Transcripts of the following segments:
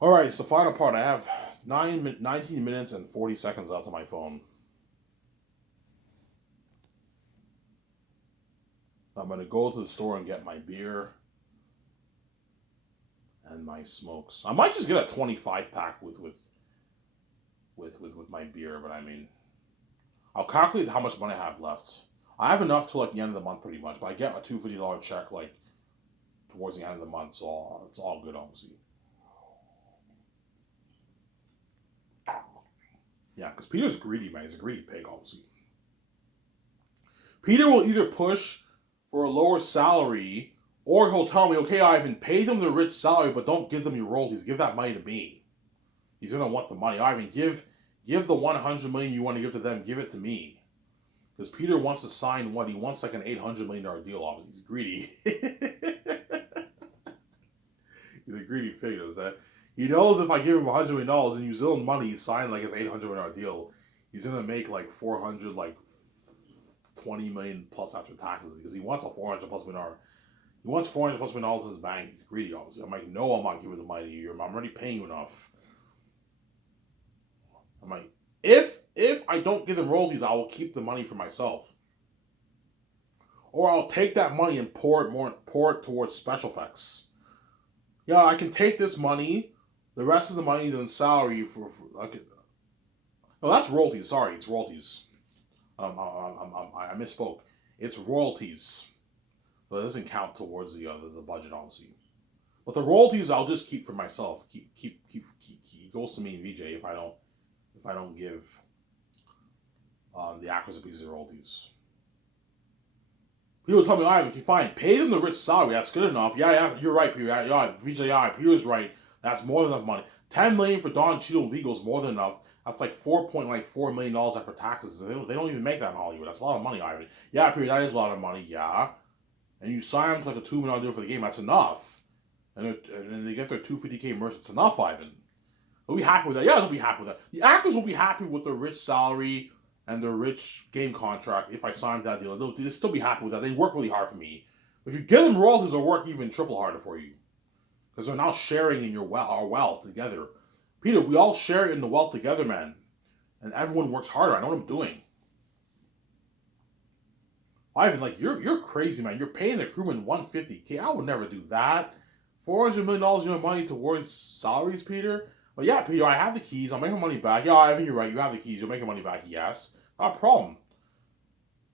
All right, it's the final part. I have 19 minutes and 40 seconds left on my phone. I'm going to go to the store and get my beer and my smokes. I might just get a 25 pack with my beer, but I mean, I'll calculate how much money I have left. I have enough till like the end of the month pretty much, but I get a $250 check like towards the end of the month, so it's all good, obviously. Yeah, because Peter's greedy, man. He's a greedy pig, obviously. Peter will either push for a lower salary, or he'll tell me, okay, Ivan, pay them the rich salary, but don't give them your royalties. Give that money to me. He's gonna want the money. Ivan, give the 100 million you want to give to them. Give it to me, because Peter wants to sign what he wants, like an $800 million deal. Obviously, he's greedy. He's a greedy pig. Does that? He knows if I give him $100 million in New Zealand money, he signed like his $800 million deal. He's gonna make like 400, like 20 million plus after taxes because he wants a 400 plus million. He wants 400 plus million dollars in his bank. He's greedy, obviously. I'm like, no, I'm not giving the money to you. I'm already paying you enough. I'm like, if I don't give them royalties, I will keep the money for myself, or I'll take that money and pour it towards special effects. Yeah, I can take this money, the rest of the money, then salary for like. No, that's royalties. Sorry, it's royalties. I misspoke. It's royalties. So it doesn't count towards the budget, obviously. But the royalties I'll just keep for myself. It goes to me and VJ if I don't give the actors a piece of royalties. People tell me, "Alright, okay, fine, pay them the rich salary. That's good enough." Yeah, yeah, you're right, Peter. Yeah, VJ, yeah, Peter's right. That's more than enough money. 10 million for Don Cheadle legal is more than enough. That's like $4.4 million after taxes. They don't even make that in Hollywood. That's a lot of money, Ivan. Yeah, Peter, that is a lot of money. Yeah, and you sign them to like a $2 million deal for the game. That's enough. And they get their 250K merch. It's enough, Ivan. They'll be happy with that. Yeah, they'll be happy with that. The actors will be happy with their rich salary and their rich game contract if I sign that deal. They'll still be happy with that. They work really hard for me. If you give them royalties, they'll work even triple harder for you because they're now sharing in our wealth together. Peter, we all share in the wealth together, man, and everyone works harder. I know what I'm doing. Ivan, like you're crazy, man. You're paying the crewman 150K. I would never do that. $400 million of your money towards salaries, Peter. But yeah, Peter, I have the keys. I'll make my money back. Yeah, Ivan, you're right. You have the keys. You'll make your money back. Yes, not a problem.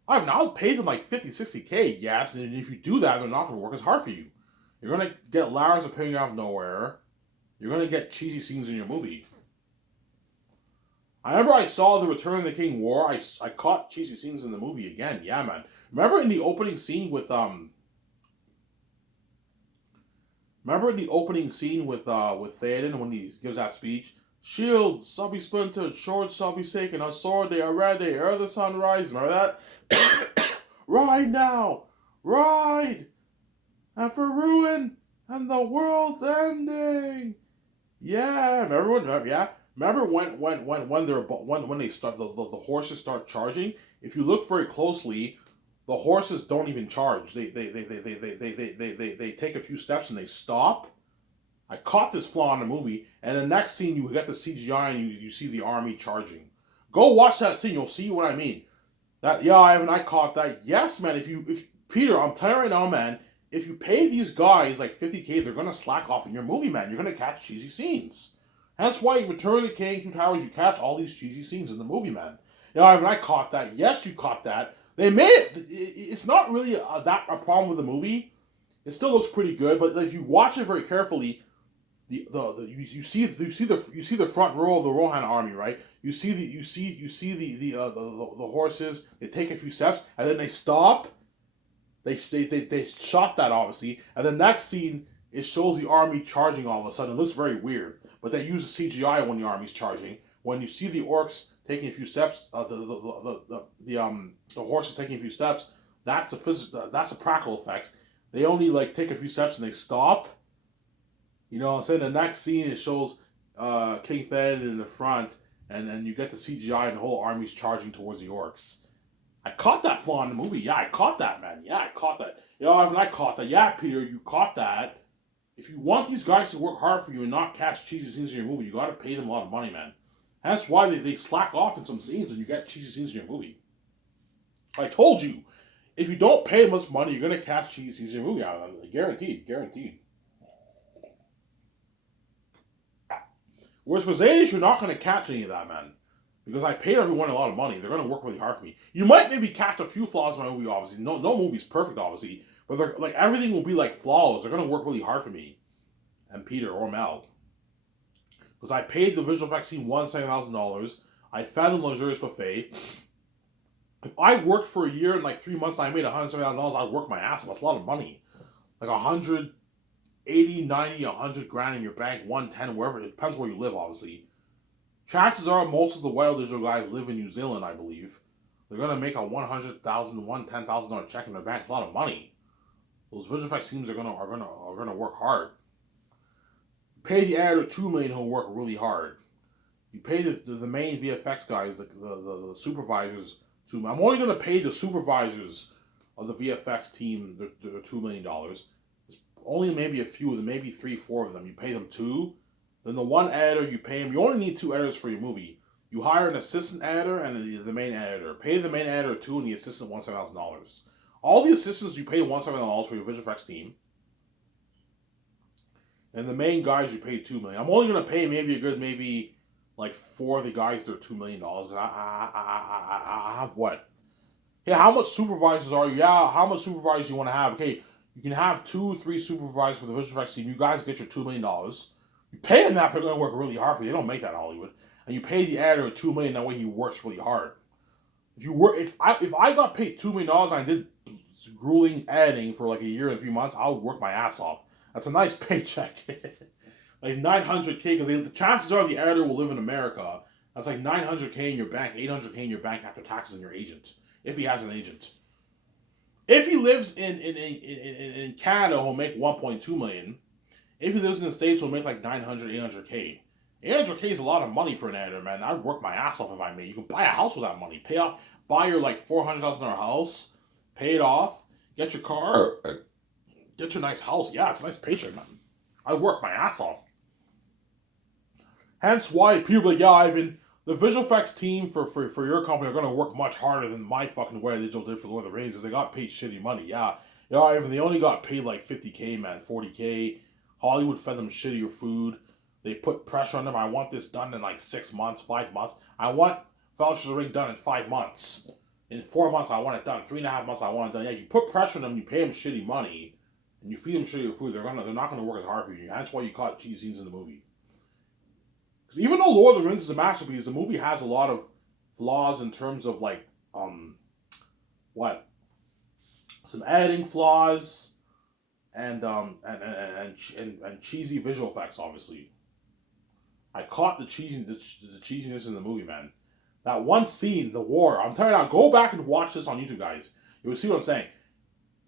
Ivan, I'll pay them like 50, 60K. Yes, and if you do that, they're not going to work as hard for you. You're going to get Lars appearing out of nowhere. You're going to get cheesy scenes in your movie. I remember I saw the Return of the King War. I caught cheesy scenes in the movie again. Yeah, man. Remember in the opening scene with Remember in the opening scene with Theoden when he gives that speech? Shield shall be splintered, swords shall be shaken, a sword they are ready, ere the sun rises. Remember that? Ride now! Ride! And for ruin and the world's ending! Yeah, yeah. Remember when they start the horses start charging? If you look very closely, the horses don't even charge. They take a few steps and they stop. I caught this flaw in the movie, and the next scene you get the CGI and you see the army charging. Go watch that scene, you'll see what I mean. That yeah, I caught that. Yes, man. If Peter, I'm telling you right now, man. If you pay these guys like 50K, they're gonna slack off in your movie, man. You're gonna catch cheesy scenes. That's why in Return of the King, Two Towers, you catch all these cheesy scenes in the movie, man. Yeah, I caught that. Yes, you caught that. They made it. It's not really a problem with the movie. It still looks pretty good, but if you watch it very carefully, you see the front row of the Rohan army, right? You see the horses. They take a few steps and then they stop. They shot that obviously, and the next scene it shows the army charging all of a sudden. It looks very weird, but they use CGI when the army's charging. When you see the orcs taking a few steps, the horses taking a few steps, that's the practical effects. They only like take a few steps and they stop. You know, instead the next scene it shows King Theoden in the front, and then you get the CGI and the whole army's charging towards the orcs. I caught that flaw in the movie. Yeah, I caught that, man. Yeah, I caught that. You know, I caught that. Yeah, Peter, you caught that. if you want these guys to work hard for you and not catch cheesy scenes in your movie, you got to pay them a lot of money, man. That's why they slack off in some scenes and you get cheesy scenes in your movie. I told you, if you don't pay much money, you're gonna catch cheesy scenes in your movie. Guaranteed, guaranteed. Whereas with Zayas, you're not gonna catch any of that, man. Because I paid everyone a lot of money. They're gonna work really hard for me. You might maybe catch a few flaws in my movie, obviously. No movie's perfect, obviously. But they're like everything will be like flawless. They're gonna work really hard for me. And Peter or Mel. Because I paid the visual effects team $170,000. I fed them luxurious buffet. If I worked for a year and like 3 months and I made $170,000, I'd work my ass off. That's a lot of money. Like 180, 90, 100 grand in your bank, 110, wherever. It depends where you live, obviously. Chances are most of the Wild Digital guys live in New Zealand, I believe. They're gonna make a $100,000, $110,000 check in their bank. It's a lot of money. Those visual effects teams are gonna work hard. Pay the editor $2 million who'll work really hard. You pay the main VFX guys, the supervisors. I'm only gonna pay the supervisors of the VFX team the $2 million. Only maybe a few of them, maybe 3, 4 of them. You pay them 2. Then the one editor you pay him. You only need 2 editors for your movie. You hire an assistant editor and the main editor. Pay the main editor $2 and the assistant $1,000. All the assistants you pay $1,000 for your visual effects team. And the main guys you pay $2 million. I'm only gonna pay maybe like 4 of the guys they're $2 million. I have what? Yeah, how much supervisors are you? Yeah, how much supervisors you want to have? Okay, you can have 2, 3 supervisors for the visual effects team. You guys get your $2 million. You pay them that, they're gonna work really hard for you. They don't make that in Hollywood. And you pay the editor $2 million, that way he works really hard. If I got paid $2 million and I did grueling editing for like a year and 3 months, I would work my ass off. That's a nice paycheck. Like $900K, because the chances are the editor will live in America. That's like $900K in your bank, $800K in your bank after taxes and your agent, if he has an agent. If he lives in Canada, he'll make $1.2 million. If he lives in the States, he'll make like $900, $800K. $800K is a lot of money for an editor, man. I'd work my ass off if I made. You can buy a house with that money. Buy your like $400,000 house, pay it off, get your car, get your nice house. Yeah, it's a nice paycheck, man. I work my ass off. Hence why people are like, yeah, Ivan, the visual effects team for your company are going to work much harder than my fucking Wild Digital did for Lord of the Rings, because they got paid shitty money. Yeah, Ivan, they only got paid like $50K, man, $40K. Hollywood fed them shittier food. They put pressure on them. I want this done in like 6 months, 5 months. I want Fellowship of the Ring done in 5 months. In 4 months, I want it done. 3.5 months, I want it done. Yeah, you put pressure on them, you pay them shitty money, and you feed them shittier food. They're not gonna work as hard for you. That's why you caught cheese scenes in the movie. Because even though Lord of the Rings is a masterpiece, the movie has a lot of flaws in terms of like some editing flaws and cheesy visual effects. Obviously, I caught the cheesiness in the movie, man. That one scene, the war. I'm telling you now, go back and watch this on YouTube, guys. You will see what I'm saying.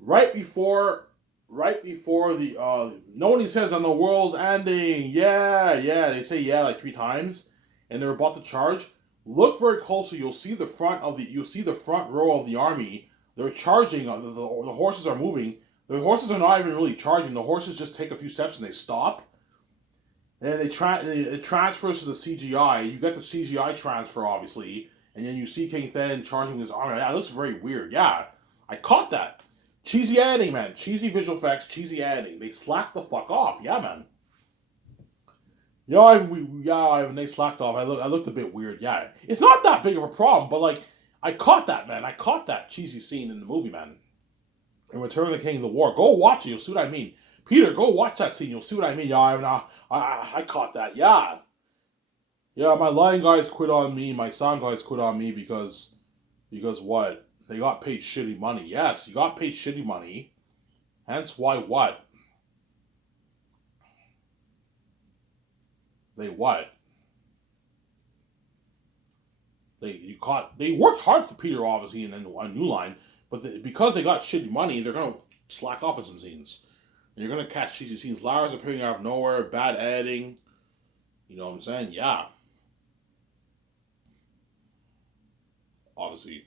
Right before the nobody says on the world's ending, yeah, they say yeah like 3 times, and they're about to charge. Look very closely. You'll see the front row of the army. They're charging. The horses are moving. The horses are not even really charging. The horses just take a few steps and they stop. And then it transfers to the CGI. You get the CGI transfer, obviously, and then you see King Theoden charging his army. Yeah, it looks very weird. Yeah, I caught that. Cheesy editing, man. Cheesy visual effects, cheesy editing. They slacked the fuck off. Yeah, man. Yeah, they slacked off. I looked a bit weird. Yeah, it's not that big of a problem, but like, I caught that, man. I caught that cheesy scene in the movie, man. In Return of the King of the War. Go watch it. You'll see what I mean. Peter, go watch that scene. You'll see what I mean. Yeah, I caught that. Yeah. Yeah, my line guys quit on me. My sound guys quit on me because what? They got paid shitty money. Yes, you got paid shitty money. Hence why what? They what? They worked hard for Peter, obviously, and then a New Line, but because they got shitty money, they're gonna slack off in some scenes. And you're gonna catch cheesy scenes. Lars appearing out of nowhere, bad editing. You know what I'm saying? Yeah. Obviously.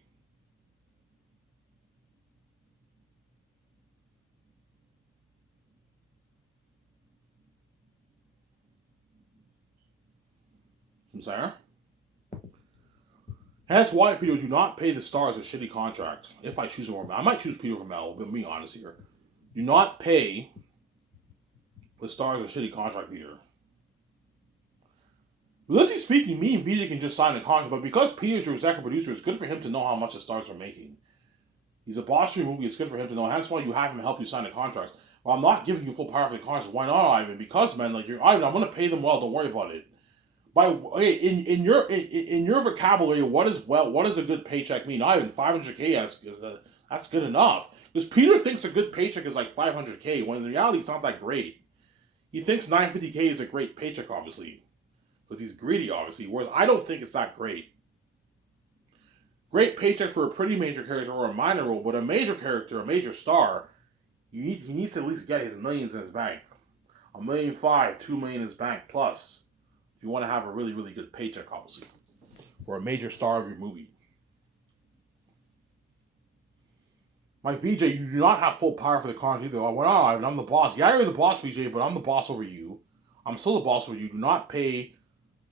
I'm saying? That's why, Peter, do not pay the stars a shitty contract. If I choose one, I might choose Peter Vermel, but be honest here. Do not pay the stars a shitty contract, Peter. Realistically speaking, me and VJ can just sign a contract, but because Peter's your executive producer, it's good for him to know how much the stars are making. He's a boss for your movie, it's good for him to know. That's why you have him help you sign the contracts. Well, I'm not giving you full power for the contract. Why not, Ivan? Because, man, like, you're Ivan, I'm gonna pay them well, don't worry about it. In your vocabulary, what does a good paycheck mean? Not even 500K. That's good enough. Because Peter thinks a good paycheck is like 500K, when in reality it's not that great. He thinks 950K is a great paycheck, obviously, because he's greedy, obviously. Whereas I don't think it's that great. Great paycheck for a pretty major character or a minor role, but a major character, a major star, he needs to at least get his millions in his bank. $1.5 million, $2 million in his bank plus. If you want to have a really, really good paycheck, obviously, for a major star of your movie. My VJ, you do not have full power for the contract either. I'm the boss. Yeah, you're the boss, VJ, but I'm the boss over you. I'm still the boss over you. Do not pay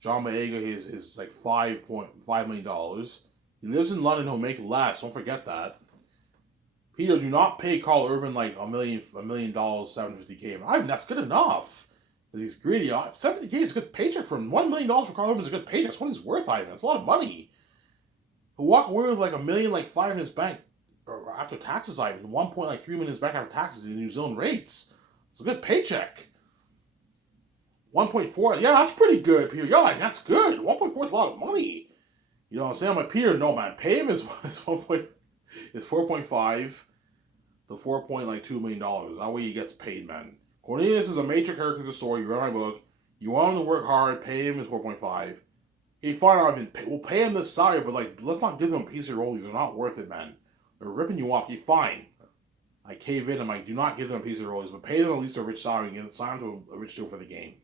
John Boyega his like $5.5 million. He lives in London, he'll make less. Don't forget that. Peter, do not pay Carl Urban like $1 million, $750K. I mean, that's good enough. But he's greedy. $750K is a good paycheck for him. $1 million for Carl Urban is a good paycheck. That's what he's worth, Ivan. That's a lot of money. He'll walk away with like $1.5 million in his bank or after taxes, Ivan. $1.3 million in his bank after taxes in New Zealand rates. It's a good paycheck. 1.4, yeah, that's pretty good, Peter. Yeah, that's good. 1.4 is a lot of money. You know what I'm saying? I'm like, Peter, no, man. Pay him is 4.5 to $4.2 million. That way he gets paid, man. Cornelius is a major character in the story. You read my book. You want him to work hard. Pay him his 4.5. Hey, fine, Ivan. We'll pay him this salary, but like, let's not give them a piece of rollies. They're not worth it, man. They're ripping you off. Hey, fine. I cave in. I'm like, do not give them a piece of rollies, but pay them at least a rich salary and sign them to a rich deal for the game.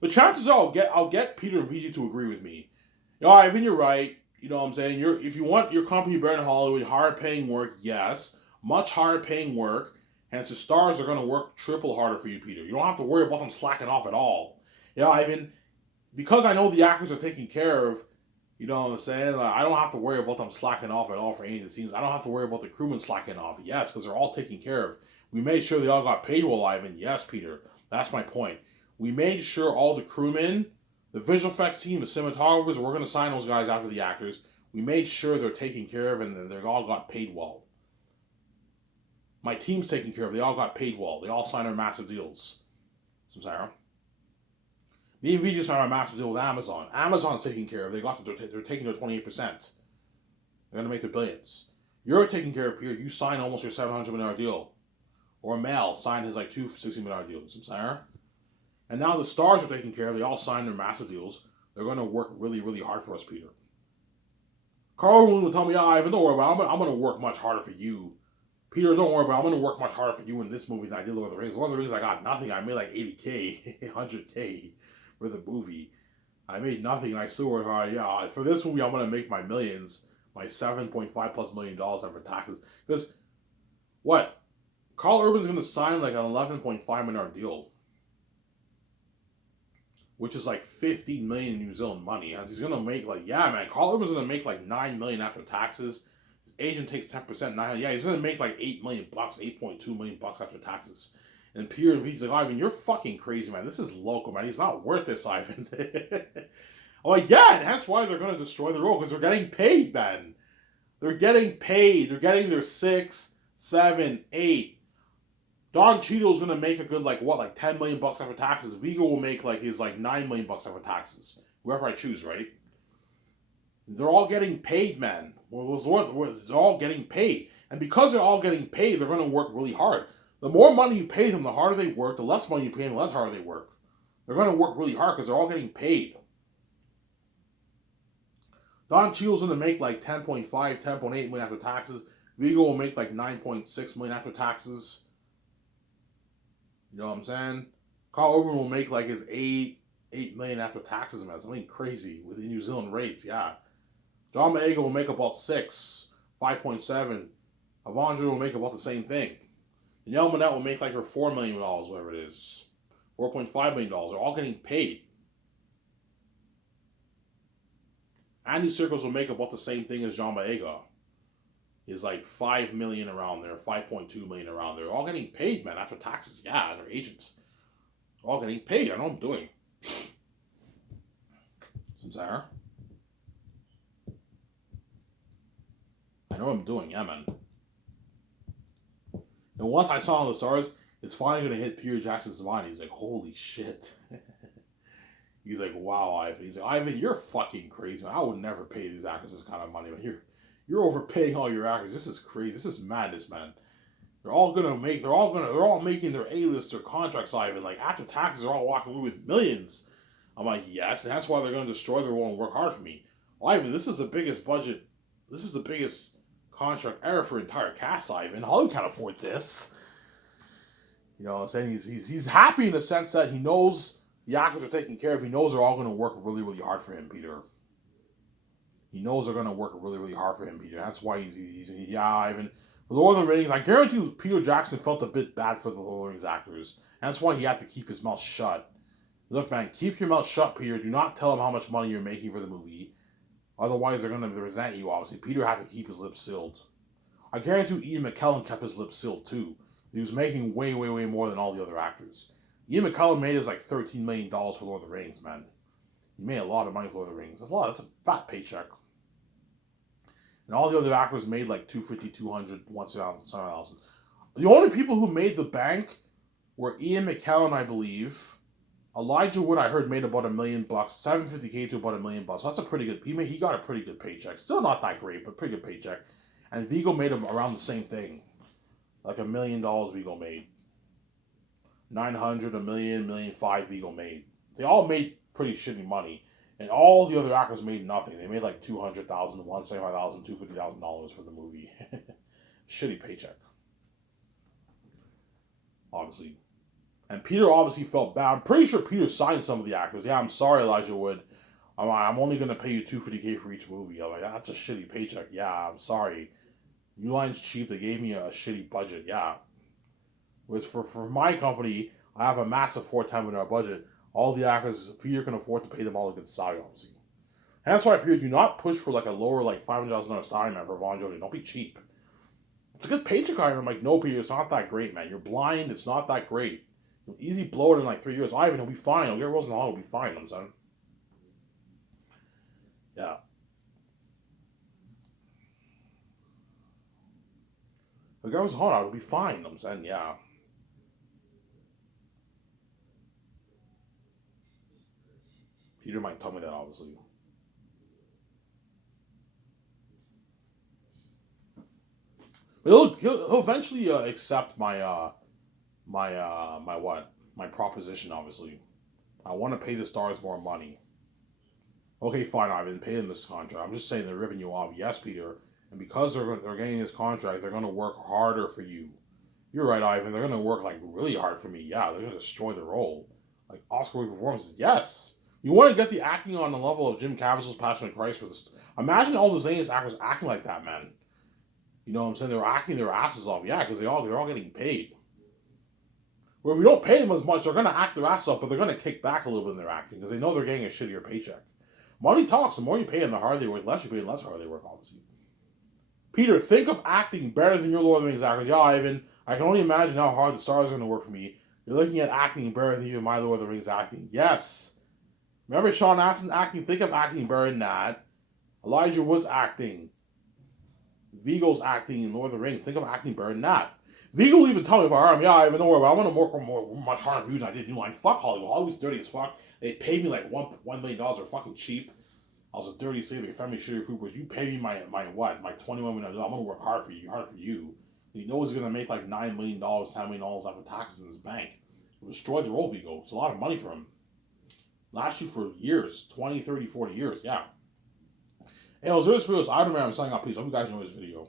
But chances are I'll get Peter and VG to agree with me. Yeah, Ivan, you're right. You know what I'm saying? If you want your company to be in Hollywood, higher paying work, yes. Much higher paying work. Hence the stars are going to work triple harder for you, Peter. You don't have to worry about them slacking off at all. Yeah, Ivan, because I know the actors are taken care of, you know what I'm saying? Like, I don't have to worry about them slacking off at all for any of the scenes. I don't have to worry about the crewmen slacking off. Yes, because they're all taken care of. We made sure they all got paid well, Ivan. Yes, Peter. That's my point. We made sure all the crewmen, the visual effects team, the cinematographers, we're going to sign those guys after the actors. We made sure they're taken care of and they all got paid well. My team's taken care of. They all got paid well. They all signed our massive deals. So, Sarah. Me and VJ signed our massive deal with Amazon. Amazon's taking care of. They're taking their 28%. They're going to make their billions. You're taking care of, Peter. You signed almost your $700 million deal. Or Mel signed his like $260 million deals. So, Sarah. And now the stars are taken care of. They all signed their massive deals. They're going to work really, really hard for us, Peter. Carl will tell me, Ivan, don't worry about it. I'm going to work much harder for you. Peter, don't worry about it. I'm going to work much harder for you in this movie than I did Lord of the Rings. Lord of the Rings, I got nothing. I made like 80K, 100K for the movie. I made nothing and I still worked hard. Yeah, for this movie, I'm going to make my millions, my $7.5+ million after taxes. Because, what? Carl Urban's going to sign like an $11.5 million deal, which is like 50 million in New Zealand money. And he's gonna make like, yeah, man, Carl Urban's gonna make like 9 million after taxes. His agent takes 10%, 9, yeah, he's gonna make like $8 million, $8.2 million after taxes. And Peter and V's like, Ivan, you're fucking crazy, man. This is local, man. He's not worth this, Ivan. I'm like, yeah, and that's why they're gonna destroy the role, because they're getting paid, man. They're getting paid. They're getting their 6, 7, 8. Don Cheadle's gonna make a good like $10 million after taxes. Viggo will make like his like $9 million after taxes. Whoever I choose, right? They're all getting paid, man. They're all getting paid, and because they're all getting paid, they're gonna work really hard. The more money you pay them, the harder they work. The less money you pay them, the less harder they work. They're gonna work really hard because they're all getting paid. Don Cheadle's gonna make like 10.8 million after taxes. Viggo will make like 9.6 million after taxes. You know what I'm saying? Carl Urban will make like his 8 million after taxes, man. Something crazy with the New Zealand rates, yeah. John Boyega will make about 6, 5.7. Avondra will make about the same thing. Danielle Minette will make like her $4 million, whatever it is. $4.5 million. They're all getting paid. Andy Serkis will make about the same thing as John Boyega. Is like $5 million around there, $5.2 million around there. They're all getting paid, man, after taxes. Yeah, they're agents. They're all getting paid. I know what I'm doing. Sincere. I know what I'm doing, yeah, man. And once I saw the stars, it's finally gonna hit Peter Jackson's mind. He's like, holy shit. He's like, wow, Ivan. He's like, Ivan, you're fucking crazy, man. I would never pay these actors this kind of money, but you're overpaying all your actors. This is crazy. This is madness, man. They're all making their A-lister contracts, Ivan. Like, after taxes, they're all walking away with millions. I'm like, yes, and that's why they're gonna destroy their role and work hard for me. Ivan, this is the biggest budget. This is the biggest contract ever for entire cast, Ivan. Hollywood can't afford this. You know what I'm saying? He's happy in the sense that he knows the actors are taken care of. He knows they're all going to work really, really hard for him, Peter. He knows they're going to work really, really hard for him, Peter. That's why he's Ivan. For Lord of the Rings, I guarantee you Peter Jackson felt a bit bad for the Lord of the Rings actors. And that's why he had to keep his mouth shut. Look, man, keep your mouth shut, Peter. Do not tell them how much money you're making for the movie. Otherwise, they're going to resent you, obviously. Peter had to keep his lips sealed. I guarantee you Ian McKellen kept his lips sealed, too. He was making way, way, way more than all the other actors. Ian McKellen made his like $13 million for Lord of the Rings, man. He made a lot of money for Lord of the Rings. That's a lot. That's a fat paycheck. And all the other actors made like $250, $200, $1,000. The only people who made the bank were Ian McKellen, I believe. Elijah Wood, I heard, made about $1 million, $750K to about $1 million. So that's a pretty good. He got a pretty good paycheck. Still not that great, but pretty good paycheck. And Viggo made him around the same thing, like $1 million. Viggo made 900, $1 million, $1.5 million. Viggo made. They all made pretty shitty money, and all the other actors made nothing. They made like $200,000, $175,000, $250,000 for the movie. Shitty paycheck, obviously. And Peter obviously felt bad. I'm pretty sure Peter signed some of the actors. Yeah, I'm sorry, Elijah Wood. I'm only going to pay you $250K for each movie. I'm like, that's a shitty paycheck. Yeah, I'm sorry. New Line's cheap. They gave me a shitty budget. Yeah. Whereas for my company, I have a massive 4-10 in our budget. All the actors, Peter can afford to pay them all a good salary, obviously. And that's why, Peter, do not push for like a lower, like $500,000 salary, man, for Vaughn Joji. Don't be cheap. It's a good paycheck, I'm like, no, Peter, it's not that great, man. You're blind. It's not that great. Easy blow it in like 3 years. Ivan, he'll be fine. He'll get Rosen Hall. He'll be fine, I'm saying. Yeah. The guy was hard. It'll be fine, I'm saying. Yeah. Peter might tell me that, obviously. But he'll eventually accept my my proposition. Obviously, I want to pay the stars more money. Okay, fine, Ivan, pay them this contract. I'm just saying they're ripping you off. Yes, Peter, and because they're getting this contract, they're going to work harder for you. You're right, Ivan. They're going to work like really hard for me. Yeah, they're going to destroy the role. Like Oscar-winning performances. Yes. You want to get the acting on the level of Jim Caviezel's Passion of Christ for this. Imagine all those A-list actors acting like that, man. You know what I'm saying? They were acting their asses off. Yeah, because they're all getting paid. Where if we don't pay them as much, they're going to act their ass off, but they're going to kick back a little bit in their acting because they know they're getting a shittier paycheck. Money talks. The more you pay them, the harder they work. The less you pay them, the less hard they work, obviously. Peter, think of acting better than your Lord of the Rings actors. Yeah, Ivan, I can only imagine how hard the stars are going to work for me. You're looking at acting better than even my Lord of the Rings acting. Yes. Remember Sean Astin's acting? Think of acting better than that. Elijah Wood's acting. Viggo's acting in Lord of the Rings. Think of acting better than that. Viggo will even tell me if I hire him, yeah, Ivan, don't worry about it. I want to work much harder for you than I did New Line. Fuck Hollywood. Hollywood's dirty as fuck. They paid me like $1 million. They're fucking cheap. I was a dirty slave. They family shitty food. But you pay me my what? My 21 million. I'm gonna work hard for you. Hard for you. He knows he's gonna make like $9 million, $10 million after taxes in his bank. It destroyed the role, Viggo. It's a lot of money for him. Last you for years, 20, 30, 40 years. Yeah. Hey, it was this video. So I don't remember signing up. Please, I hope you guys know this video.